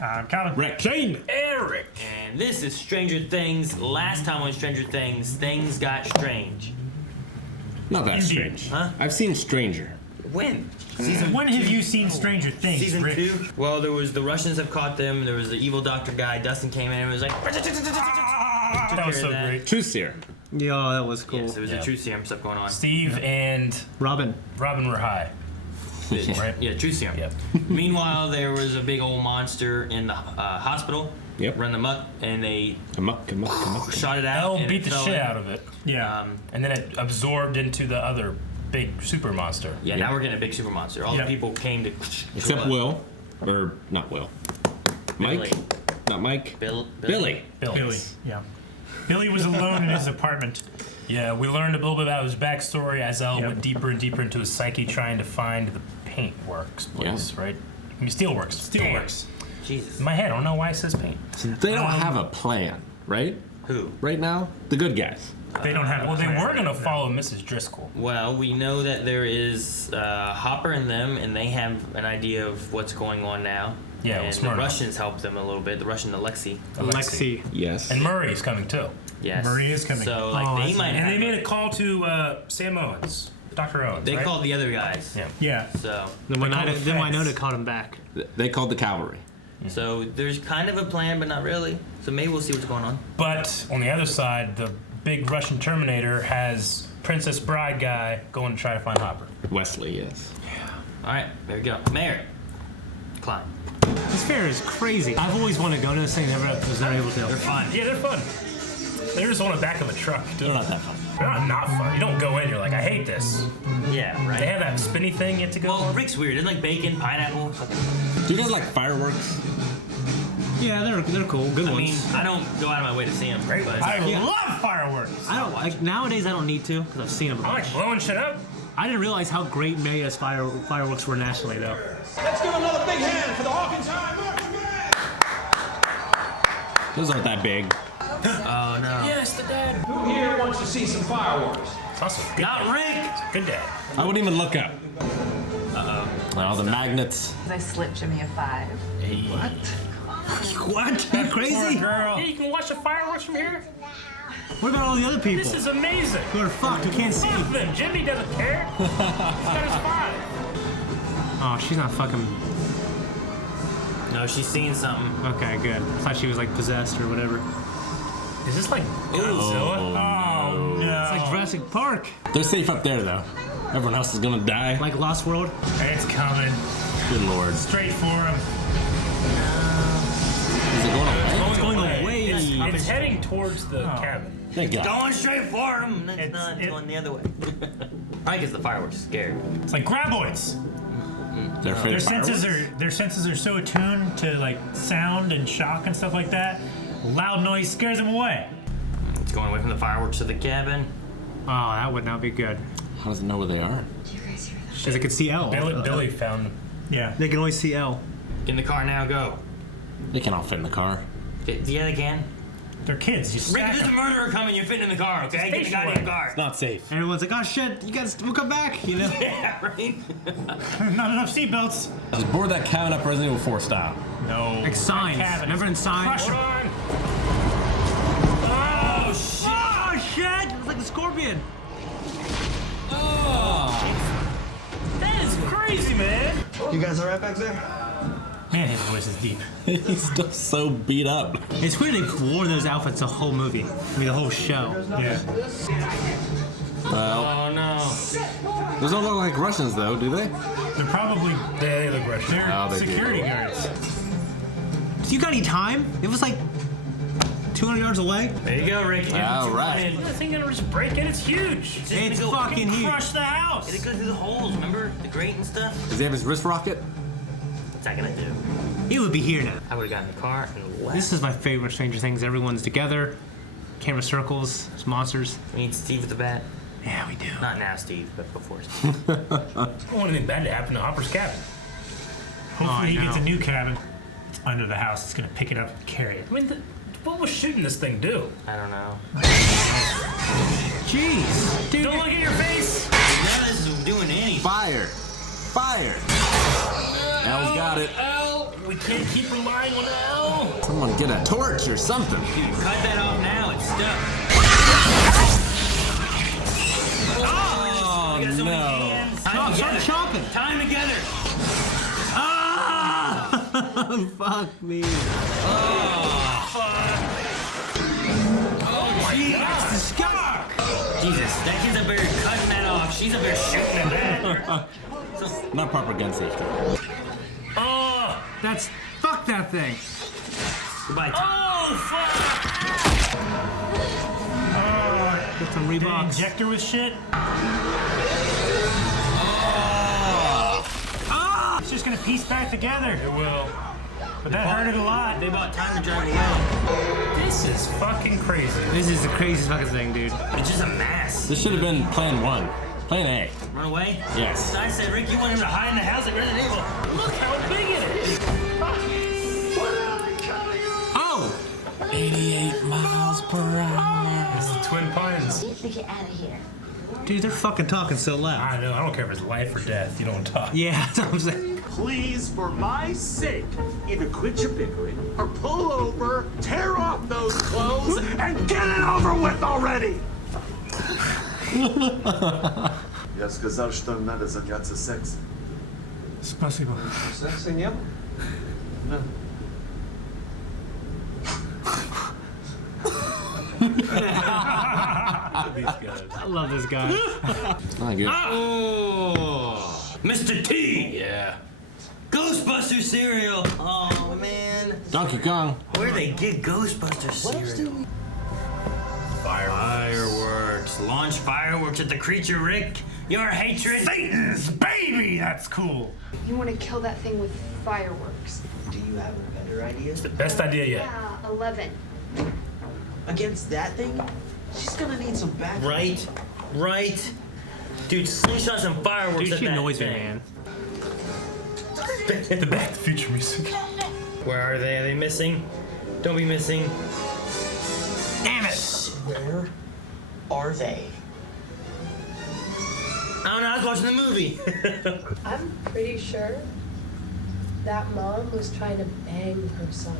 I'm Colin. Rick. Shane. Eric. And this is Stranger Things. Last time on Stranger Things, things got strange. Not that strange. Huh? I've seen Stranger. When? When have you seen Stranger Things, Season Rick? 2? Well, there was the Russians have caught them. There was the evil doctor guy. Dustin came in and was like... That was so great. Truth Seer. Yeah, that was cool. Yes, there was a truth serum stuff going on. Steve and Robin were high. Right? Yeah, truth serum. Yep. Meanwhile, there was a big old monster in the hospital. Yep. Run them up, and they Amok. shot it out. Hell and beat it the fell shit in. out of it. Yeah. And then it absorbed into the other big super monster. Yeah, now we're getting a big super monster. All the people came to... Except Will. Or not Will. Mike? Billy. Not Mike. Billy. Billy. Yeah. Billy was alone in his apartment. Yeah, we learned a little bit about his backstory as Elle went deeper and deeper into his psyche, trying to find the paintworks place, right? I mean, steelworks. Steelworks. Jesus. In my head, I don't know why it says paint. So they don't have a plan, right? Who? Right now? The good guys. They don't have. Well, they were gonna follow Mrs. Driscoll. Well, we know that there is Hopper and them, and they have an idea of what's going on now. Yeah, and smart the enough. Russians helped them a little bit. The Russian Alexei. Alexei. Yes. And Murray's coming too. Yes. Murray is coming. So like they might. And Have they made a call to Sam Owens, Dr. Owens. They right? called the other guys. Yeah. Yeah. So. Then called the Winona feds. called him back. They called the cavalry. So there's kind of a plan, but not really. So maybe we'll see what's going on. But on the other side, the big Russian Terminator has Princess Bride guy going to try to find Hopper. Wesley, yes. All right, there we go. Mary. Climb. This fair is crazy. I've always wanted to go to this thing, never was never able to. They're fun. Yeah, they're fun. They're just on the back of a truck. They're not that fun. They're not fun. You don't go in, you're like, I hate this. Yeah, right. They have that spinny thing you have to go Well, on. Rick's weird. It's like bacon, pineapple. Do you guys like fireworks? Yeah, they're cool, good I mean, ones. I don't go out of my way to see them. Great. But I Yeah. love fireworks. I don't like nowadays. I don't need to because I've seen them. I like blowing shit up. I didn't realize how great Marietta's fireworks were nationally, though. Let's give another big hand for the Hawkins High Marching Band! Those aren't that big. oh no. Yes, the dad. Who here wants to see some fireworks? It's awesome. Good Not dad. Rick. Good dad. I wouldn't even look up. All the magnets. I slipped Jimmy a 5. What? What? Are you crazy? Yeah, you can watch the fireworks from here. What about all the other people This is amazing. who are fucked? Who can't see? Fuck them. Jimmy doesn't care. He's got his 5. Oh, she's not fucking. No, she's seeing something. Okay, good. I thought she was like possessed or whatever. Is this like Godzilla? Oh no. It's like Jurassic Park, They're safe up there, though. Everyone else is gonna die. like Lost World. It's coming. Good lord. Straight for him. Is it going away? It's going away. It's heading towards the cabin. Thank God. Going straight for him. That's It's- not it- going the other way. I guess the fireworks are scary. It's like graboids. They're afraid Their of senses fireworks? their senses are so attuned to like sound and shock and stuff like that. Loud noise scares them away. It's going away from the fireworks to the cabin. Oh, that would not be good. How does it know where they are? Because they could see L. Billy found them. Yeah. They can always see L. Get in the car now. Go. They can all fit in the car. Yeah, they can. They're kids. You Rick, stack there's a them. murderer coming. You're fitting in the car, okay? Get the station goddamn wagon. car. Not safe. Everyone's like, oh shit, you guys, we'll come back, you know? Yeah, right? Not enough seatbelts. Just board that cabin up Resident Evil 4 style. No. Like signs. Cabin. Remember in signs? Crush 'em. Hold on. Oh, shit. Oh shit! It's like the scorpion. That is crazy, man. You guys alright back there? Man, his voice is deep. He's still so beat up. It's weird they wore those outfits the whole movie. I mean, the whole show. Yeah. Well, Oh, no. those don't look like Russians, though, do they? They're probably They look Russian. they're Oh, they do. security guards. You got any time? It was like 200 yards away. There you go, Rick. You did what All you right. wanted. That thing gonna just break it. It's huge. It's fucking huge. Crush the house. Did it go through the holes, remember? The grate and stuff? Does he have his wrist rocket? What's that gonna do? He would be here now. I would've gotten in the car and left. This is my favorite Stranger Things. Everyone's together. Camera circles. There's monsters. We need Steve with the bat. Yeah, we do. Not now, Steve, but before Steve. I don't want anything bad to happen to Hopper's cabin. Hopefully he I gets a know. new cabin. It's under the house. It's gonna pick it up and carry it. I mean, what was shooting this thing do? I don't know. Jeez, dude. Don't look at your face. None of this is doing anything. Fire! Fire! Al's got it. We can't keep relying on L. Someone get a torch or something. Dude, cut that off now. It's stuck. Oh, You got so many no. hands. Time Start together. chopping. Time together. Fuck me. Jesus, that kid's up there cutting that off. She's up there shooting at that. Not proper gun safety. Oh, That's fuck that thing. Goodbye. Get some The Reeboks. injector was shit. It's just gonna piece back together. it will. But that hurted a lot. They bought time to drive away. This is fucking crazy. This is the craziest fucking thing, dude. It's just a mess. This should have been plan 1. Plan A. Run away? Yes. I said, Rick, you want him to hide in the house like Resident Evil. Look how big it is. Oh! 88 miles per hour. This is Twin Pines. Need to get out of here. Dude, they're fucking talking so loud. I know. I don't care if it's life or death. You don't talk. Yeah, that's what I'm saying. Please, for my sake, either quit your bickering or pull over, tear off those clothes, and get it over with already! Я сказал, что надо заняться сексом. Спасибо. Секса не было? I love this guy. Not good. Oh, Mr. T. Yeah. Ghostbuster cereal. Oh, man. Donkey Kong. Where'd they get Ghostbuster cereal? Fireworks. Launch fireworks at the creature, Rick. Your hatred. Satan's baby! That's cool. You want to kill that thing with fireworks. Do you have a better idea? It's the best idea yet. Yeah, 11. Against that thing? She's gonna need some backup. Right? Right? Dude, slingshot some fireworks Dude, at she that annoys me, thing. man. The Back to the Future music. Where are they? Are they missing? Don't be missing. Damn it! Where are they? I don't know, I was watching the movie. I'm pretty sure that mom was trying to bang her son.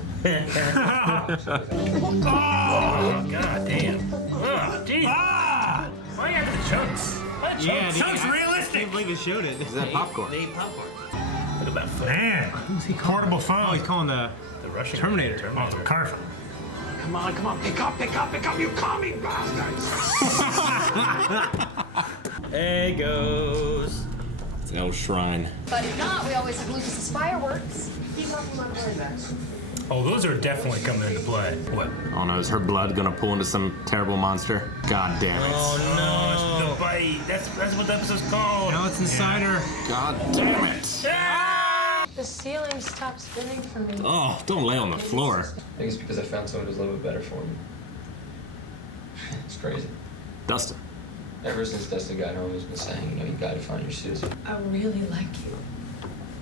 Oh, god damn. Oh, jeez. Ah! Why you got the chunks? Why the Yeah, chunks? dude, Chunks I realistic. can't believe it showed it. Is that popcorn? They eat popcorn. Look at that foot. Man, portable phone. Oh, he's calling the The Russian Terminator. Oh, Carver. Come on, pick up, you commie bastards! There goes. It's an old shrine. But if not, we always have Lucas's fireworks. Oh, those are definitely coming into play. What? Oh no, is her blood gonna pull into some terrible monster? God damn it. Oh The no. bite. That's what the episode's called. Now it's inside her. God damn it. The ceiling stopped spinning for me. Oh, don't lay on the floor. I think it's because I found someone who's a little bit better for me. It's crazy. Dustin. Ever since Dustin got home, he's been saying, you gotta find your sis. I really like you.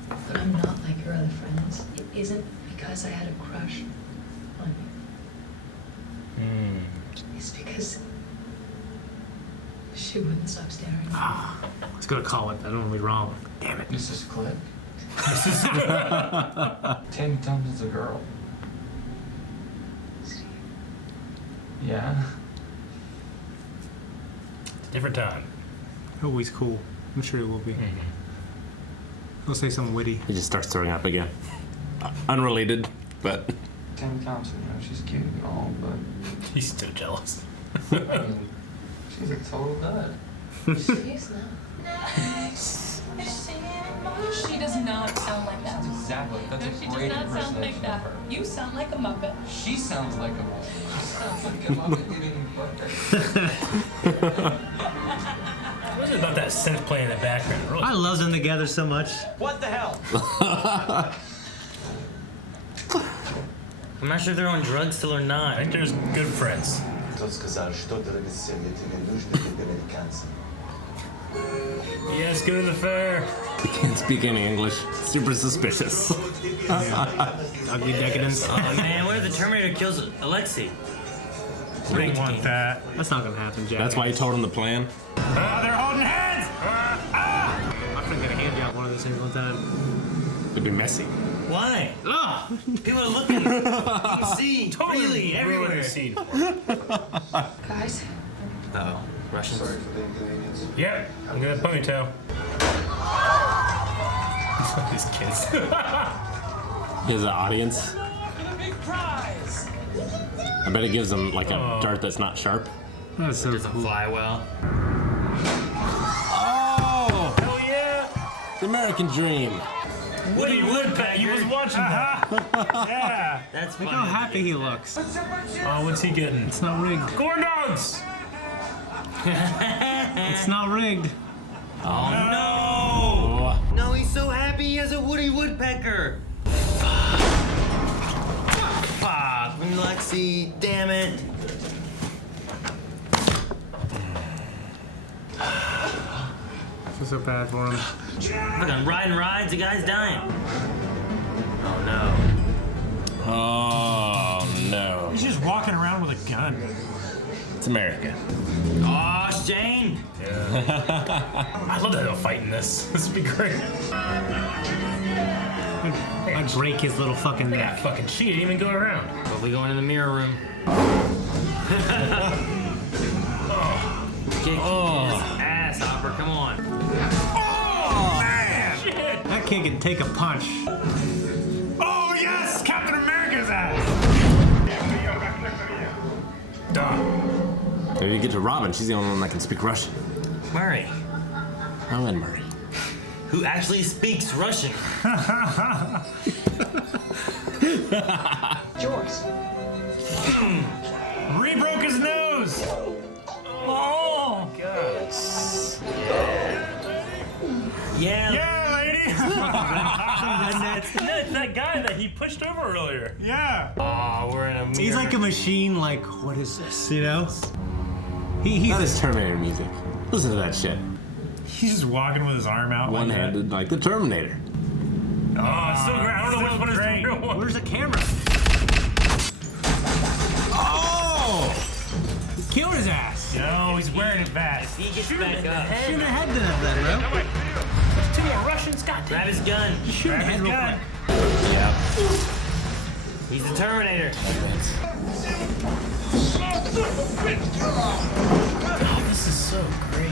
But I'm not like your other friends. It isn't because I had a crush on you. It's because she wouldn't stop staring at me. I was gonna call it. I don't want to be wrong. Damn it. Mrs. Clint. Tammy Thompson's a girl. Yeah. It's a different time. Oh, he's cool. I'm sure he will be. He'll say something witty. He just starts throwing up again. Unrelated, but. Tammy Thompson, she's cute and all, but He's still jealous. I mean, she's a total dud. She's not. She does not sound like that. Exactly. That's No, she does not sound like that. You sound like a Muppet. She sounds like a Muppet. She sounds like a Muppet eating burger. What is it about that synth playing in the background? Really? I love them together so much. What the hell? I'm not sure if they're on drugs still or not. I think there's good friends. Тот сказал, что драгоценное тебе нужно для американцев. Yes, go to the fair. He can't speak any English. Super suspicious. Ugly decadence. Oh man, what if the Terminator kills Alexei? We don't want that. That's not gonna happen, Jack. That's why you told him the plan? They're holding hands! I'm gonna get a hand job one of those every one time. It'd be messy. Well, Why? Ugh. People are looking. You can see freely everywhere. Guys, Uh-oh. Russians. Sorry for the inconvenience. Yeah, I'm gonna ponytail. These kids. He has an audience. I bet it gives him like a dart that's not sharp. That's so Doesn't cool. fly well. Oh! Hell yeah! The American dream. Woody Woodpecker. He was watching that. Yeah. That's Look funny. how happy he looks. Oh, what's he getting? It's not rigged. Corn dogs! It's not rigged. Oh no! No, he's so happy he has a Woody Woodpecker. Fuck, Lexi, damn it. I feel so bad for him. Fucking riding rides, the guy's dying. Oh no. Oh no. He's just walking around with a gun. It's America. Oh, Shane. I love that they'll fight in this. This would be great. I'd break his little fucking They neck. got fucking she didn't even go around. Hopefully going in the mirror room. Kick his ass, Hopper, come on. Oh, man! Shit! That kid can take a punch. Oh, yes! Captain America's ass! Maybe you get to Robin. She's the only one that can speak Russian. Murray, Robin Murray. who actually speaks Russian. George. Re-broke his nose! Oh, God. Yeah. Yeah, lady! It's that guy that he pushed over earlier. Yeah! Oh, we're in a mirror. He's like a machine, like, what is this, you know? He's That is Terminator music. Listen to that shit. He's just walking with his arm out. One-handed like the Terminator. Oh, it's so great. I don't know what is the real one. Where's the camera? Oh! He killed his ass. No, he's wearing it back. He gets back up. Shoot the head to that then, bro. There's two more Russians. God damn. Grab his gun. Shoot the head real quick. Yeah. He's the Terminator. Oh, this is so great.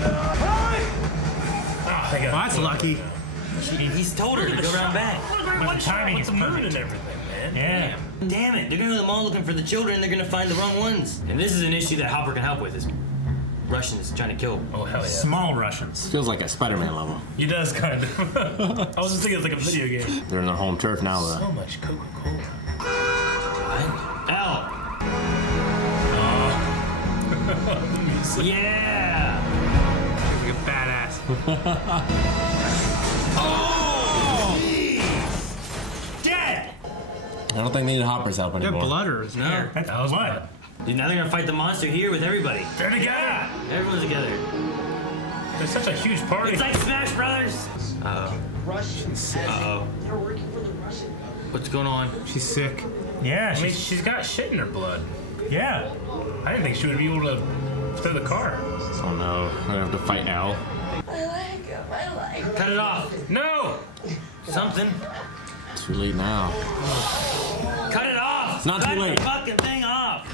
Oh, they got Well, that's lucky. He's told her to go around back. But the timing is is moon perfect. and everything, man. Yeah. Damn it, they're gonna go to the mall looking for the children, they're gonna find the wrong ones. And this is an issue that Hopper can help with, is Russians trying to kill. Oh, hell yeah. Small Russians. Feels like a Spider-Man level. He does, kind of. I was just thinking it's like a video game. They're in their home turf now, though. So much Coca-Cola. What? Al! Yeah! He's like a badass. Oh! Dead! I don't think they need Hopper's help They're anymore. blooders. No. That's blood. Dude, now they're gonna fight the monster here with everybody. They're together. Everyone's together. There's such a huge party. It's like Smash Brothers! Uh-oh. Russians. Uh-oh. They're working for the Russian government. What's going on? She's sick. Yeah, I mean, she's got shit in her blood. yeah. I didn't think she would be able to throw the car. Oh no, we're gonna have to fight Al. My leg. Cut it off. No! Something. Too late now. Cut it off! It's not too Cut late. the fucking thing off!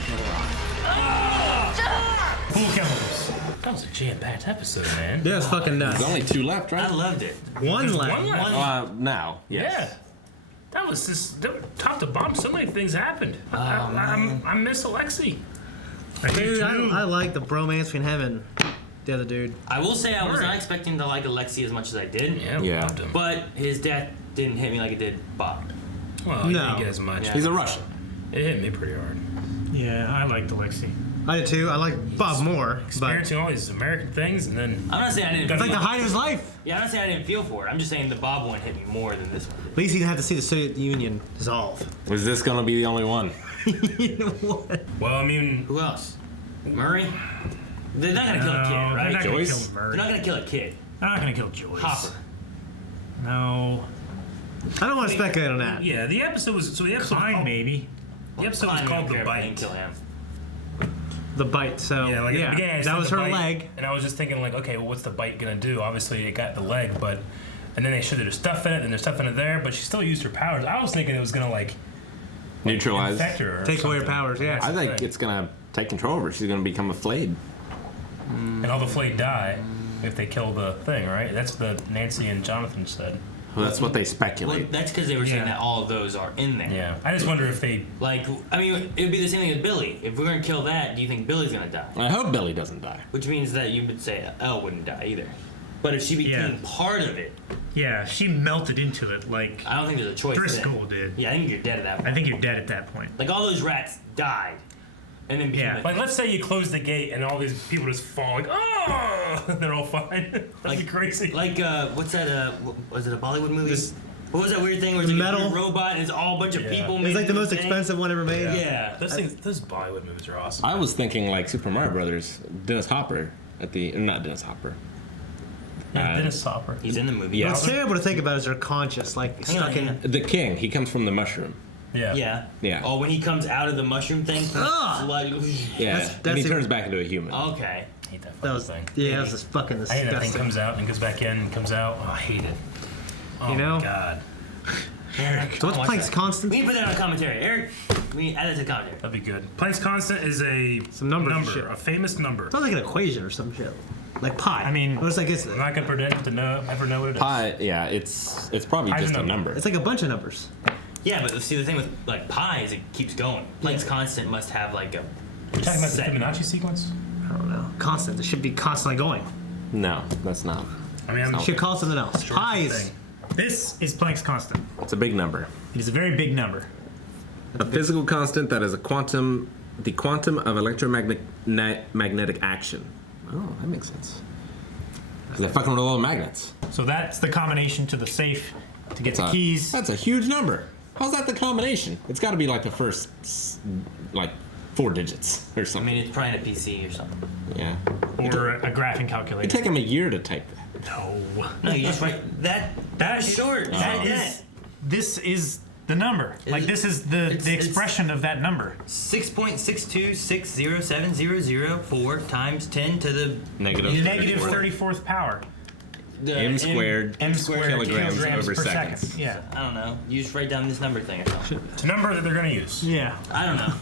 Full chemicals. That was a jam-packed episode, man. Yeah, it's fucking nuts. There's only 2 left, I right? loved it. One left. One left. Now, yes. Yeah. That was just top to bottom. So many things happened. I miss Alexi. Dude, I like the bromance between him and the other dude. I will say I was Alright. not expecting to like Alexi as much as I did. Yeah, we Yeah. loved him. But his death didn't hit me like it did Bob. Well, you No. didn't get as much. Yeah. He's a Russian. It hit me pretty hard. Yeah, I liked Alexi. I did too. I like Bob more, but Experiencing all these American things and then. I'm not saying I didn't it's like feel the height of his life. Yeah, I'm not saying I didn't feel for it. I'm just saying the Bob one hit me more than this one. At least he didn't have to see the Soviet Union dissolve. Was this gonna be the only one? You know what? Well, I mean, Who else? Murray? They're not gonna kill a kid, They're right? not gonna Joyce? kill They're Murray. not gonna kill a kid. They're not gonna kill Joyce. Hopper. No. I don't want to speculate on that. yeah, the episode was the episode. Fine, maybe. The episode was Fine, we called don't The care if they didn't Bite. kill him. The bite. So Yeah, like at the beginning, I that said was The her Bite, leg. and I was just thinking like, okay, well, what's the bite gonna do? Obviously, it got the leg, but and then they showed there's stuff in it, and there's stuff in it there, but she still used her powers. I was thinking it was gonna like neutralize, infect her, or Take away her something. powers. Yeah. I think it's gonna take control of her. She's gonna become a flayed. And all the Flayed die if they kill the thing, right? That's what Nancy and Jonathan said. Well, that's what they Well, speculate. that's because they were saying Yeah. that all of those are in there. Yeah, I just wonder if they. Like, I mean, it would be the same thing with Billy. If we're gonna kill that, do you think Billy's gonna die? I hope Billy doesn't die. Which means that you would say Elle wouldn't die either. But if she became part of it, Yeah, she melted into it like I don't think there's a choice. Driscoll then. did. Yeah, I think you're dead at that point. I think you're dead at that point. Like all those rats died, and then became Like, let's say you close the gate and all these people just fall, like, oh, they're all fine. That'd be crazy. Like, what's that? Was it a Bollywood movie? What was that weird thing where it's The like a metal? weird robot and it's all a bunch of people? It's like the making most thing? expensive one ever made. Yeah. Those Bollywood movies are awesome. I was thinking like Super Mario Brothers. Dennis Hopper not Dennis Hopper. Yeah, Dennis Hopper. He's in the movie. Yeah. What's terrible to think about is they're conscious, like stuck in. The king. He comes from the mushroom. Yeah. Yeah. Yeah. Oh, when he comes out of the mushroom thing. blood. Yeah. and he turns back into a human. Okay. I hate that That was thing. yeah, that was just fucking I hate that thing disgusting. comes out and goes back in and comes out. Oh, I hate it. Oh, You know? my God. So what's Planck's constant? We can put that on commentary, Eric. We can add that to commentary. That'd be good. Planck's constant is Some numbers and shit. a famous number. It's not like an equation or some shit. Like pi. I mean, what's like it's I'm not gonna predict to ever know what it is. Pi. Yeah. It's probably Pi's just a a number. it's like a bunch of numbers. Yeah, but see the thing with like pi is it keeps going. Planck's constant must have like a. You're talking about the set. Fibonacci sequence? I don't know. Constant. It should be constantly going. No, that's not. I mean, You should call it something else. Pi is. This is Planck's constant. It's a big number. It is a very big number. A physical constant that is the quantum of electromagnetic action. Oh, that makes sense. Because they're fucking with all the magnets. So that's the combination to the safe to get the keys. That's a huge number. How's that the combination? It's got to be like the first, like, 4 digits or I something. mean, it's probably in a PC or something. Yeah. Or a graphing calculator. It'd take him a year to type that. No. No, you just write that. That is is short. That is. This is the number. Like this is the expression of that number. 6.6260700 times 10 to the Negative Negative 34th power. M squared, kilograms over per seconds. second. Yeah. I don't know. You just write down this number thing or something. It's a number that they're gonna use. Yeah. I don't know.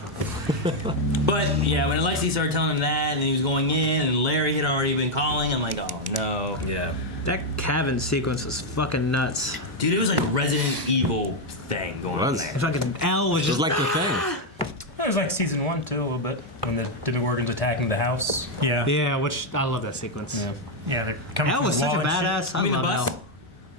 But yeah, when Alexi started telling him that, and he was going in, and Larry had already been calling, I'm like, oh no. Yeah. That cabin sequence was fucking nuts. Dude, it was like a Resident Evil thing going on there. Fucking L was just like the thing. It was like season 1 too, a little bit when the Demogorgons attacking the house. Yeah. Yeah, which I love that sequence. Yeah. Yeah. They're coming L from was the such a wall and shit. badass. I You mean the love bus?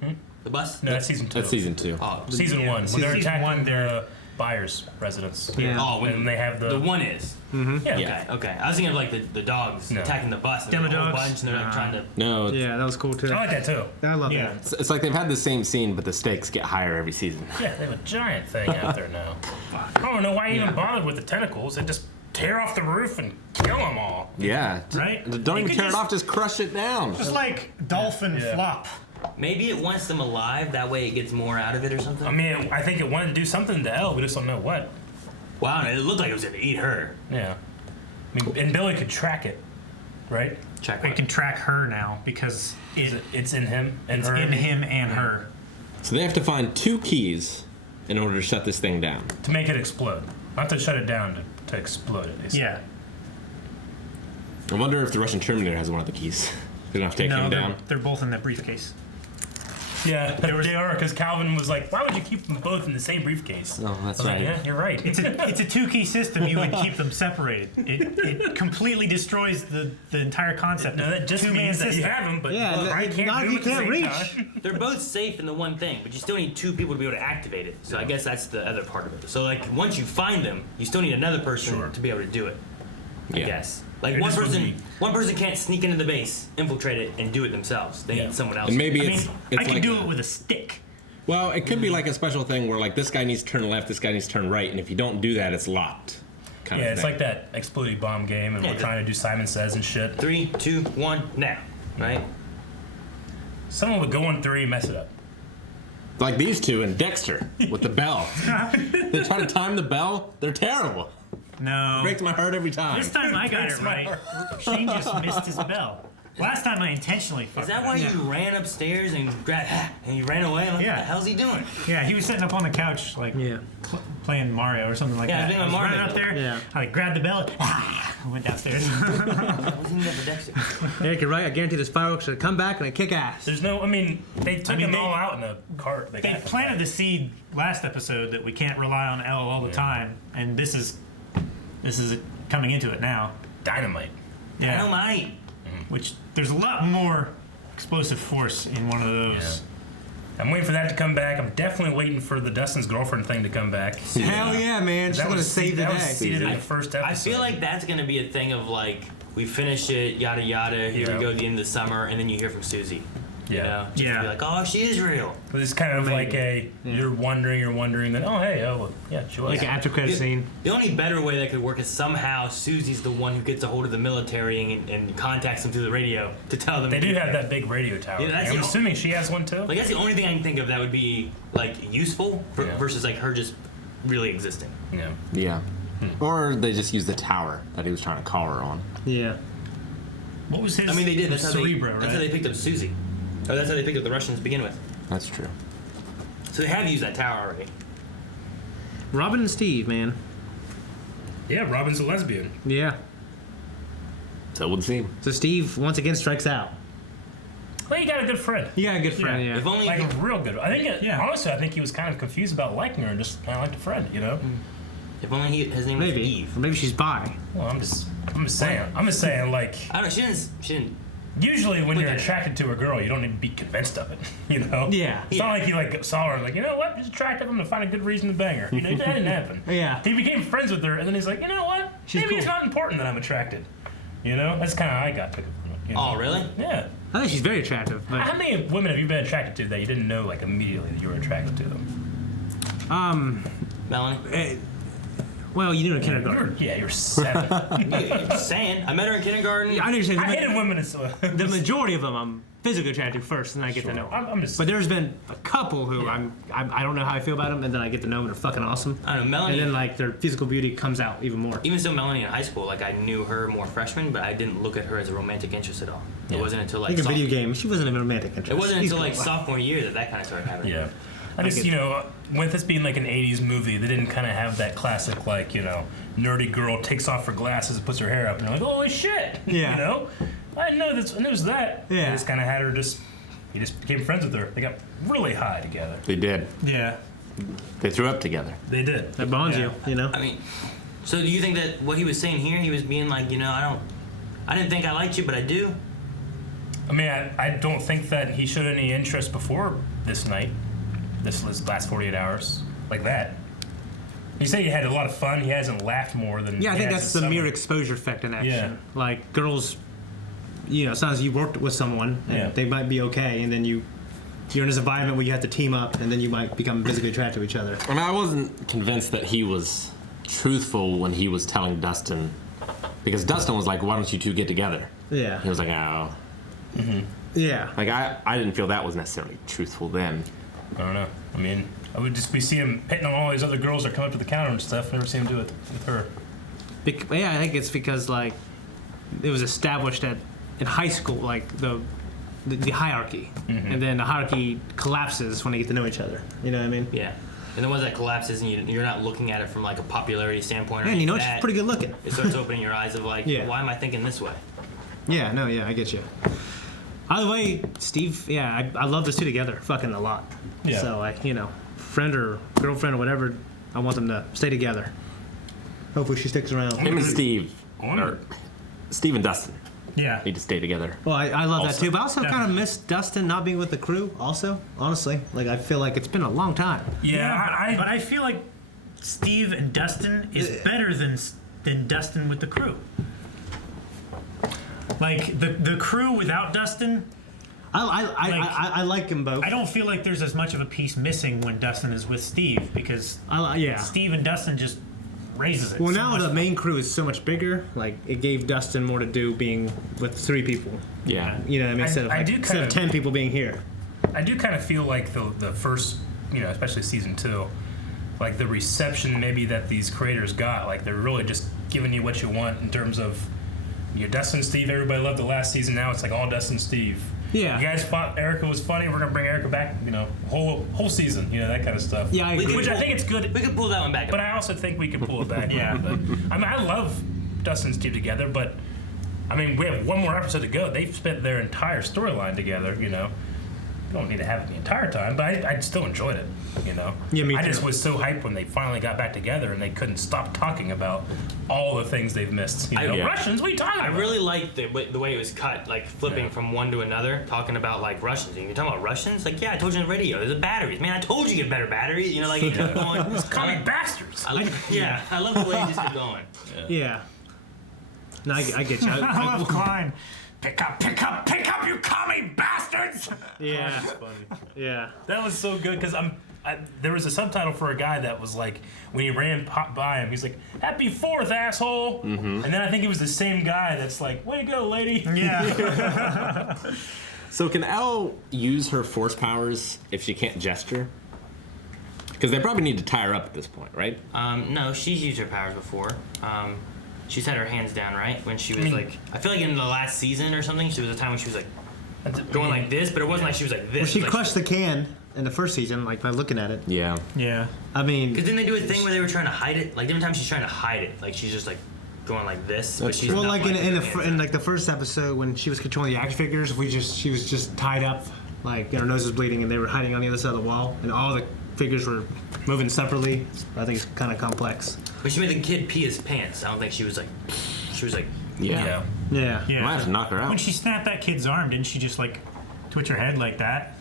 L. The bus? No, that's season 2. That's season 2. Oh, Season 1. When Season they're attacking one, their buyer's residence. Yeah. Oh, when And they have the. the one is. Yeah. Okay, okay. I was thinking of like the dogs No. attacking the bus. And Demo there's a whole dogs? bunch, and they're like trying to. No, Yeah, that was cool too. I like that too. I love Yeah. that. it's like they've had the same scene, but the stakes get higher every season. Yeah, they have a giant thing out there now. I don't know why you even bother with the tentacles. They just tear off the roof and kill them all. Yeah. Right? Don't You even could tear it just- off, just crush it down. Just like dolphin Yeah. flop. Maybe it wants them alive. That way, it gets more out of it or something. I mean, I think it wanted to do something to Elle. We just don't know what. Wow, it looked like it was gonna eat her. Yeah. I mean, and Billy could track it, right? Check. We can track her now because It's in him. And it's her. in him and her. So they have to find 2 keys in order to shut this thing down. To make it explode. Not to shut it down, to explode it. Basically. Yeah. I wonder if the Russian Terminator has one of the keys. They're gonna have to take him down. They're both in that briefcase. Yeah, they are, because Calvin was like, why would you keep them both in the same briefcase? Oh, that's I was like, right. yeah, you're right. It's a 2-key system. You would keep them separated. It completely destroys the entire concept. No, of that just two-man means that you system. have them, but Yeah, Brian can't not do if them you at the can't same reach. time. They're both safe in the one thing, but you still need 2 people to be able to activate it. So I guess that's the other part of it. So like once you find them, you still need another person to be able to do it. I Yeah. guess. Like It one just would person, be- one person can't sneak into the base, infiltrate it, and do it themselves. They need someone else. And maybe I it's mean, it's I can like do it with a stick. well, it could be like a special thing where like this guy needs to turn left, this guy needs to turn right, and if you don't do that, it's locked. Kind Yeah, of it's thing. like that exploding bomb game, and Yeah, we're trying to do Simon Says and shit. 3, 2, 1, now. Right? Someone would go on 3 and mess it up. Like these 2 and Dexter with the bell. They try to time the bell. They're terrible. No. It breaks my heart every time. This time I got it right. Shane just missed his bell. Last time I intentionally Is fucked that with why him. you ran upstairs and and you ran away? I'm like, Yeah. what the hell's he doing? Yeah, he was sitting up on the couch, like playing Mario or something like Yeah, that. playing I was Mario. running up there. Yeah. I like grabbed the bell. Went downstairs. I wasn't even there for Dexter. Eric, you're right. I guarantee this fireworks should come back and they kick ass. There's no. I mean, they took them all out in a cart. They planted the seed last episode that we can't rely on Elle all the time, and this is coming into it now. Dynamite. Yeah. Dynamite. Which there's a lot more explosive force in one of those. Yeah. I'm waiting for that to come back. I'm definitely waiting for the Dustin's girlfriend thing to come back. Hell yeah, man! She's gonna save the that day. was seeded in the first episode. I feel like that's gonna be a thing of like we finish it, yada yada. Here we go, the end of the summer, and then you hear from Susie. You know, just to be like, oh, she is real. But it's kind of like you're wondering, then yeah, she was. Like an after credit scene. The only better way that could work is somehow Susie's the one who gets a hold of the military and contacts them through the radio to tell them. They do have that big radio tower. Yeah, I'm assuming she has one too. Like that's the only thing I can think of that would be like useful versus like her just really existing. Yeah. Yeah. Or they just use the tower that he was trying to call her on. Yeah. What was his? I mean, they did. That's how Cerebro, that's how they picked up Susie. Oh, that's how they picked up the Russians to begin with. That's true. So they have used that tower already. Robin and Steve, man. Yeah, Robin's a lesbian. Yeah. So it would seem. So Steve once again strikes out. Well, you got a good friend. You got a good friend, yeah. If only like a real good. I think, honestly, I think he was kind of confused about liking her and just kind of liked a friend, you know. If only his name was Eve. Or maybe she's bi. Well, I'm just saying, like. I don't know. She didn't. Usually, when you're attracted to a girl, you don't need to be convinced of it. You know. Yeah. It's not like you like saw her and like, you know what? She's attractive. I'm gonna find a good reason to bang her. You know, that didn't happen. Yeah. He became friends with her, and then he's like, you know what? She's Maybe cool. it's not important that I'm attracted. You know, that's kind of how I got to it. You know? Oh, really? Yeah. I think she's very attractive. But How many women have you been attracted to that you didn't know like immediately that you were attracted to them? Melanie. Well, you knew in kindergarten. You were 7. You're just saying. I met her in kindergarten. I know you're saying I hated women in the majority of them I'm physically attracted first, and then I get to know. I'm just. But there's been a couple who I don't know how I feel about them, and then I get to know them. They're fucking awesome. I don't know, Melanie. And then like their physical beauty comes out even more. Even so, Melanie in high school, like I knew her more freshman, but I didn't look at her as a romantic interest at all. It wasn't until like Like a video game, she wasn't even a romantic interest. It wasn't He's until cool. like sophomore year that kind of started happening. Yeah. I just, you know, with this being like an 80s movie, they didn't kind of have that classic, like, you know, nerdy girl takes off her glasses and puts her hair up, and you're like, holy shit! Yeah. You know? I didn't know this, and it was that. Yeah. They just kind of had her he just became friends with her. They got really high together. They did. Yeah. They threw up together. They did. That bonds you know? I mean, so do you think that what he was saying here, he was being like, you know, I didn't think I liked you, but I do? I mean, I don't think that he showed any interest before this night, this last 48 hours, like that. You say he had a lot of fun. He hasn't laughed more than. Yeah, I he think has that's this the mere summer. exposure effect in action. Yeah. Like girls, you know, sometimes you worked with someone and they might be okay, and then you're in this environment where you have to team up, and then you might become physically attracted to each other. I mean, I wasn't convinced that he was truthful when he was telling Dustin, because Dustin was like, "Why don't you two get together?" Yeah. He was like, "Oh." Mm-hmm. Yeah. Like I didn't feel that was necessarily truthful then. I don't know. I mean, we see him hitting on all these other girls that come up to the counter and stuff. Never see him do it with her. Yeah, I think it's because like it was established in high school, like the hierarchy, and then the hierarchy collapses when they get to know each other. You know what I mean? Yeah. And the ones that collapses and you're not looking at it from like a popularity standpoint. Or Man, you know, anything she's that, pretty good looking. It starts opening your eyes of like, Yeah. why am I thinking this way? Yeah, no, yeah, I get you. Either way, Steve, yeah, I love those two together fucking a lot. Yeah. So, friend or girlfriend or whatever, I want them to stay together. Hopefully she sticks around. Him and Steve, or Steve and Dustin, Yeah. need to stay together. Well, I love that Also. too, but I also kind of Definitely. miss Dustin not being with the crew also, honestly. Like, I feel like it's been a long time. Yeah, but I feel like Steve and Dustin is better than Dustin with the crew. Like the crew without Dustin, I like them both. I don't feel like there's as much of a piece missing when Dustin is with Steve because Steve and Dustin just raises it. Well, so now much. the main crew is so much bigger. Like, it gave Dustin more to do being with 3 people. Yeah. You know what I mean? Instead of 10 people being here. I do kind of feel like the first, you know, especially season 2, like the reception maybe that these creators got, like they're really just giving you what you want in terms of you're Dustin and Steve. Everybody loved the last season. Now it's like all Dustin and Steve. Yeah. You guys thought Erica was funny. We're gonna bring Erica back. Whole season. That kind of stuff. Yeah, I agree. Which I think it's good. We could pull that one back. But I also think we can pull it back. Yeah. But, I love Dustin and Steve together, but we have one more episode to go. They've spent their entire storyline together. We don't need to have it the entire time, but I still enjoyed it. Yeah, me I too. just was so hyped when they finally got back together and they couldn't stop talking about all the things they've missed. Russians, what are you talking about? I really liked the way it was cut, like flipping from one to another, talking about like Russians. And you're talking about Russians? Like, yeah, I told you on the radio. There's batteries. Man, I told you to get better batteries. It kept going. Commie bastards. I love the way it just kept going. Yeah. No, I get you. I love Klein. Pick up, you commie bastards! Yeah. That's funny. Yeah. That was so good because there was a subtitle for a guy that was like, when he ran by him, he's like, "Happy 4th, asshole!" And then I think it was the same guy that's like, "Way to go, lady!" Yeah. So can Elle use her force powers if she can't gesture? Because they probably need to tie her up at this point, right? No, she's used her powers before. She's had her hands down, right? When she was I feel like in the last season or something, there was a time when she was like going like this, but it wasn't like she was like this. Well, she like crushed the can in the first season, like by looking at it. Yeah. Yeah. I mean, because didn't they do a thing where they were trying to hide it? Like different times she's trying to hide it. Like she's just like going like this, but she's well, not like in in like the first episode when she was controlling the action figures, she was just tied up, like her nose was bleeding, and they were hiding on the other side of the wall, and all the figures were moving separately. I think it's kind of complex. But she made the kid pee his pants. I don't think she was like. Yeah. Yeah. Might have to knock her out. When she snapped that kid's arm, didn't she just like twitch her head like that?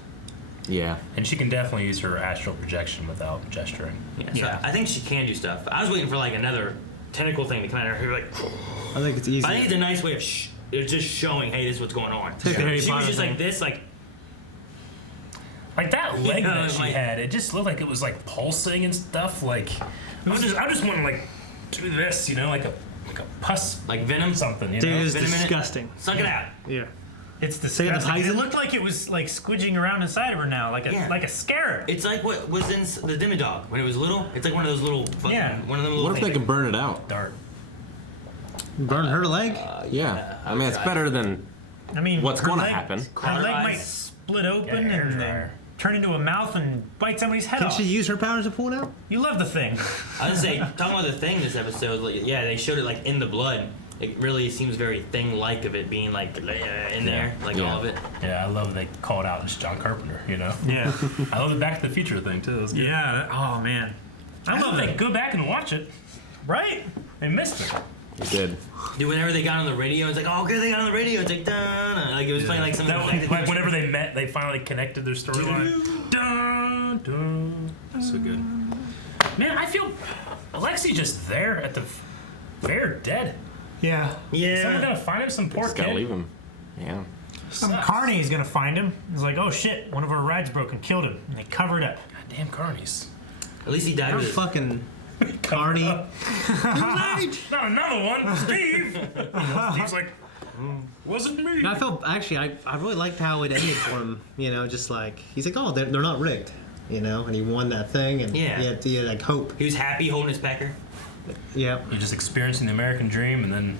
Yeah. And she can definitely use her astral projection without gesturing. Yeah, so I think she can do stuff. I was waiting for like another tentacle thing to come out of her, like. I think it's easy. I think it's a nice way of it's just showing, hey, this is what's going on. Take the Harry She Potter was just thing. like this, like that leg Yeah, that she had, it just looked like it was like pulsing and stuff. Like I just want to like do this, like a pus, like venom, something. Dude, it's Venom in it. disgusting. Suck it out. Yeah. It's Say the disgusting. It Tyson? looked like it was like squidging around inside of her now, like a scarab. It's like what was in the Demodog when it was little. It's like one of those little fucking one of them little What if they things. can burn it out? Dart. Burn her leg? Yeah. I mean, it's better than I mean, what's her going to leg- happen. Her leg might split open and then turn into a mouth and bite somebody's head Can off. she use her powers to pull it out? You love the thing. I was say talking about the thing this episode. Like, yeah, they showed it like in the blood. It really seems very thing-like of it being like in there, like all of it. Yeah, I love they call it out as John Carpenter. Yeah. I love the Back to the Future thing too. It was good. Yeah. Oh man. I love they go back and watch it. Right? They missed it. Good. Dude, whenever they got on the radio, it's like, oh, okay, they got on the radio. It's like, dun, like it was playing like some. Like whenever they met, they finally connected their storyline. Dun, dun. So good. Man, I feel Alexi just there at the fair dead. Yeah. Someone gonna find him, some poor Just gotta kid. leave him. Yeah. Some carney's gonna find him. He's like, oh shit, one of our rides broke and killed him. And they cover it up. Goddamn carnies. At least he died with it. Fucking Carney. Not another one, Steve. Steve's like, wasn't me. And I felt I really liked how it ended for him. Just like he's like, oh, they're not rigged. And he won that thing, and Yeah. he had like hope. He was happy holding his pecker. Yeah. You're just experiencing the American dream and then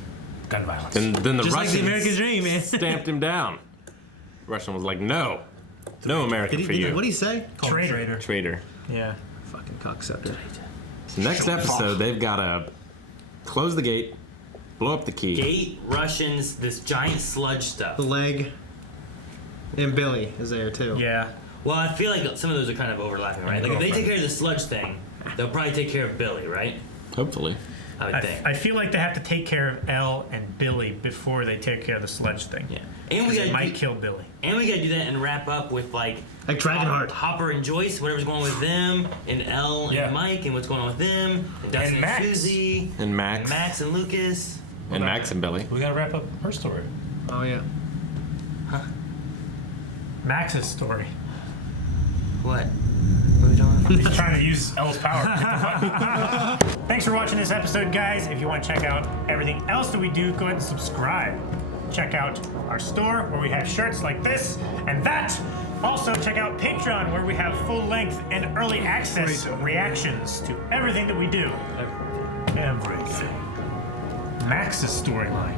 gun violence. Then the Just like Russians the American dream, man. stamped him down. Russian was like, no America for you. What did he say? Traitor. Traitor. Yeah. Fucking cocksucker. So next episode, they've got to close the gate, blow up the key. Gate, Russians, this giant sludge stuff. The leg. And Billy is there too. Yeah. Well, I feel like some of those are kind of overlapping, right? Like if they take care of the sludge thing, they'll probably take care of Billy, right? Hopefully. I would think. I feel like they have to take care of Elle and Billy before they take care of the sludge thing. Yeah. And we They gotta might kill Billy. And we gotta do that and wrap up with like Dragonheart. Hopper and Joyce, whatever's going on with them, and Elle and Mike, and what's going on with them, and Dustin and Max. Susie, And Max. and Max and Lucas. And Max and Billy. We gotta wrap up her story. Oh yeah. Max's story. What? What are we talking about? He's trying to use Elle's power. to hit the button. Thanks for watching this episode, guys. If you want to check out everything else that we do, go ahead and subscribe. Check out our store where we have shirts like this and that. Also, check out Patreon where we have full-length and early access reactions to everything that we do. Everything. Max's storyline.